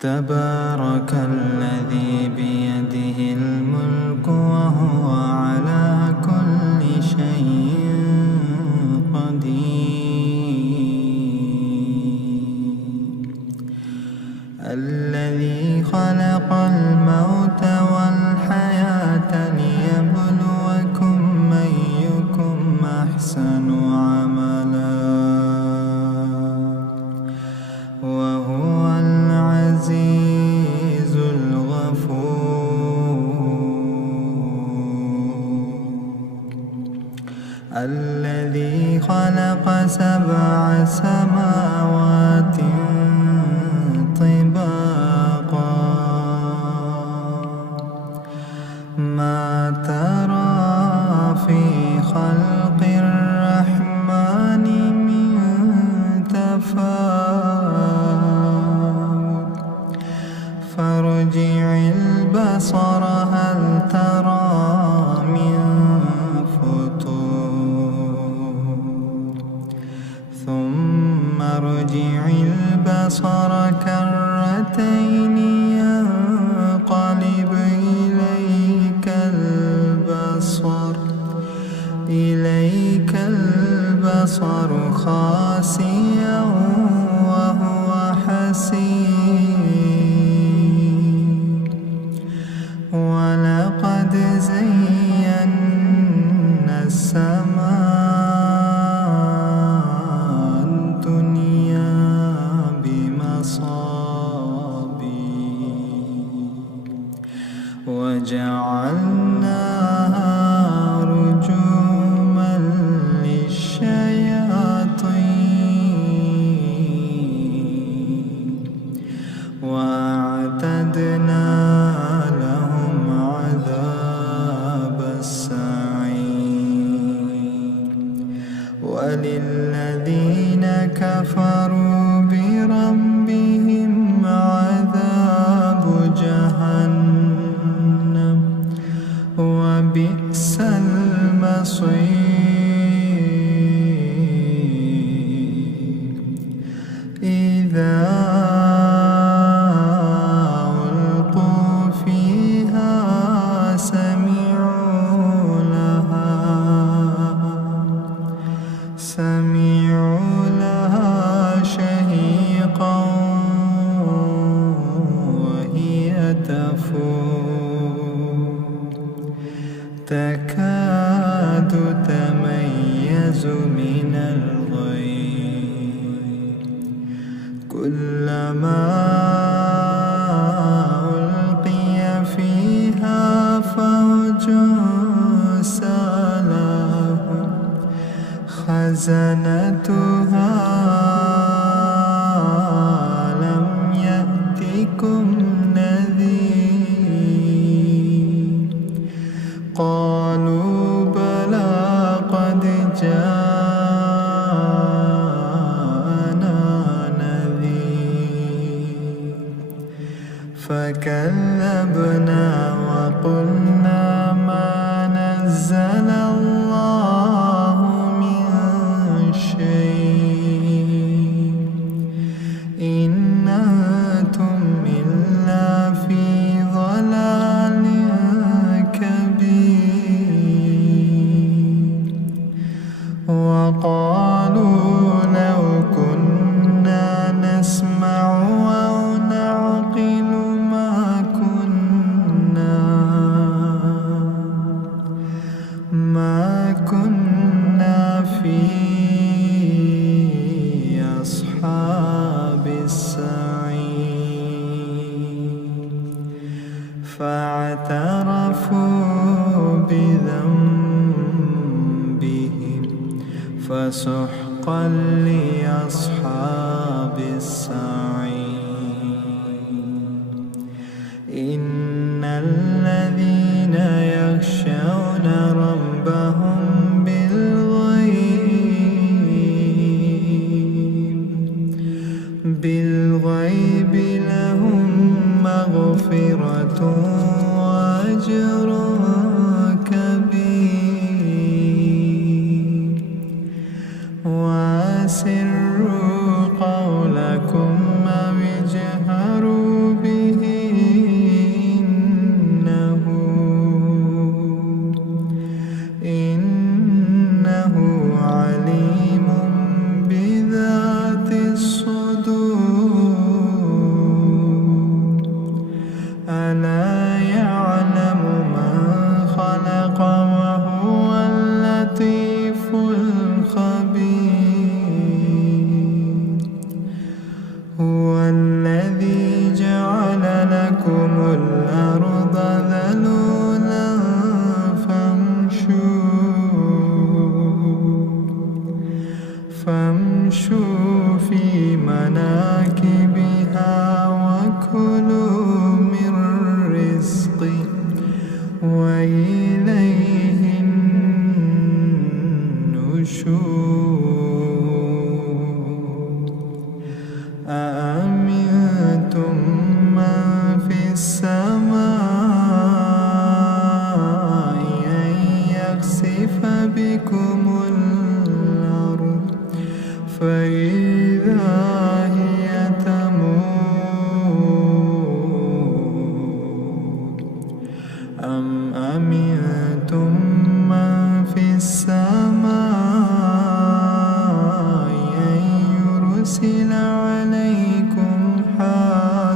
تبارك الذي بيده الملك وهو على كل شيء قدير. الذي خلق الموت والحياة ليبلوكم أيكم أحسن عملا وهو العزيز الغفور. الذي خلق 7 سماوات طباقا ما ترى في خلق الرحمن من تفاوت فارجع البصر هل ترى من فطور ثم ارجع البصر كرتين ينقلب إليك البصر خاسئا وهو حسير. ولقد زينا السماء الدنيا بمصابيح وجعلناها رجوما للشياطين وأعتدنا لهم عذاب السعير. وللذين كفروا بربهم عذاب جهنم وبئس المصير. إذا ألقوا فيها سمعوا لها شهيقا وهي تفور تكاد تميز من الغيظ كلما ألقي فيها فوج سألهم خزنتها ألم يأتكم نذير قالوا بلى قد جاءنا نذير فكذبنا وقلنا ما نزل الله من شيء إن أنتم إلا في ضلال كبير. وقالوا لو كنا نسمع أو نعقل ما كنا في أصحاب السعير. فاعترفوا بذنبهم فسحقا لأصحاب السعير. إن الذين يخشون ربهم بالغيب لهم مغفرة وأجر كبير. وأسروا قولكم أو اجهروا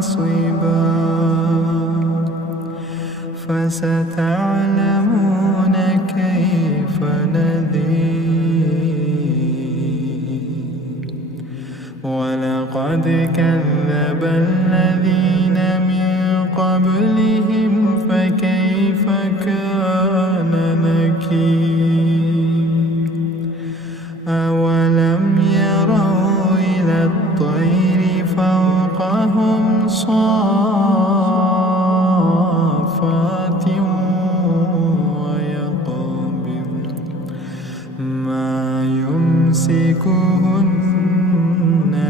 حاصبا فستعلمون كيف نذير ولقد كذب الذين من قبلهم فكيف كان نكير أولم يروا إلى الطير فوقهم صافات ويقبض ما يمسكهن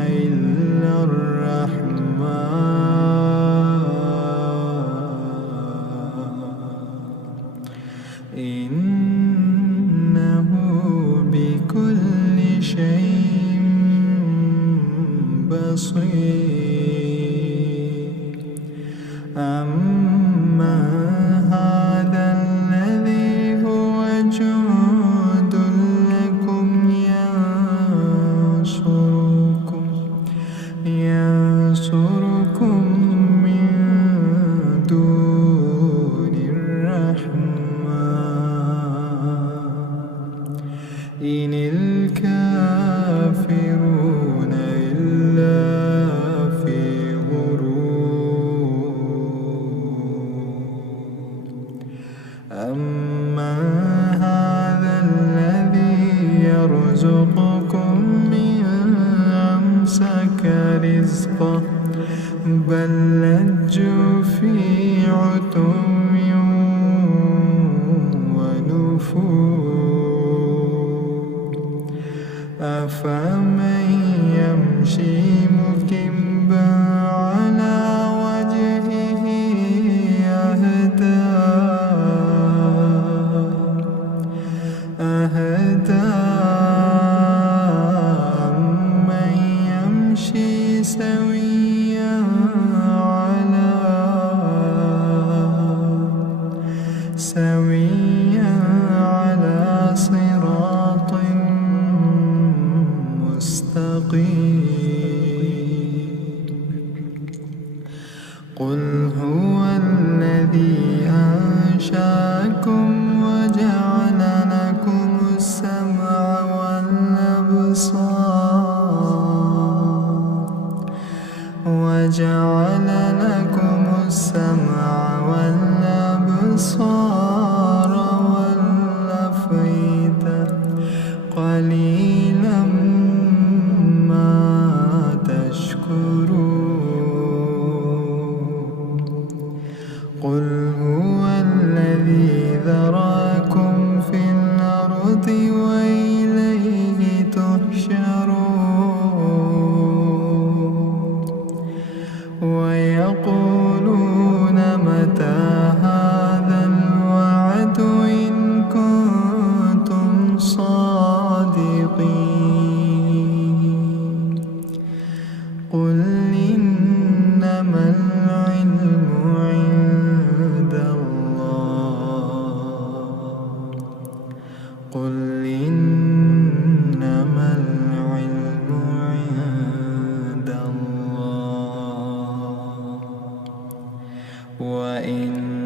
إلا الرحمن إنه بكل شيء بصير أما هذا الذي هو جند لكم ينصركم من دون الرحمن إن الكافرون إلا في غرور أما هذا الذي يرزقكم من أمسك رزقه بل لجوا في عتو ونفور أفمن يمشي مكبا على وجهه أهدى أمن يمشي سويا على صراط مستقيم قل هو الذي أنشأكم وجعل لكم السمع والأبصار والأفئدة قليلا ما تشكرون قل هو الذي ذراكم في الأرض وإليه تحشرون ويقولون متى هذا الوعد إن كنتم صادقين قل إنما العلم عند الله قل إنما العلم عند الله وإن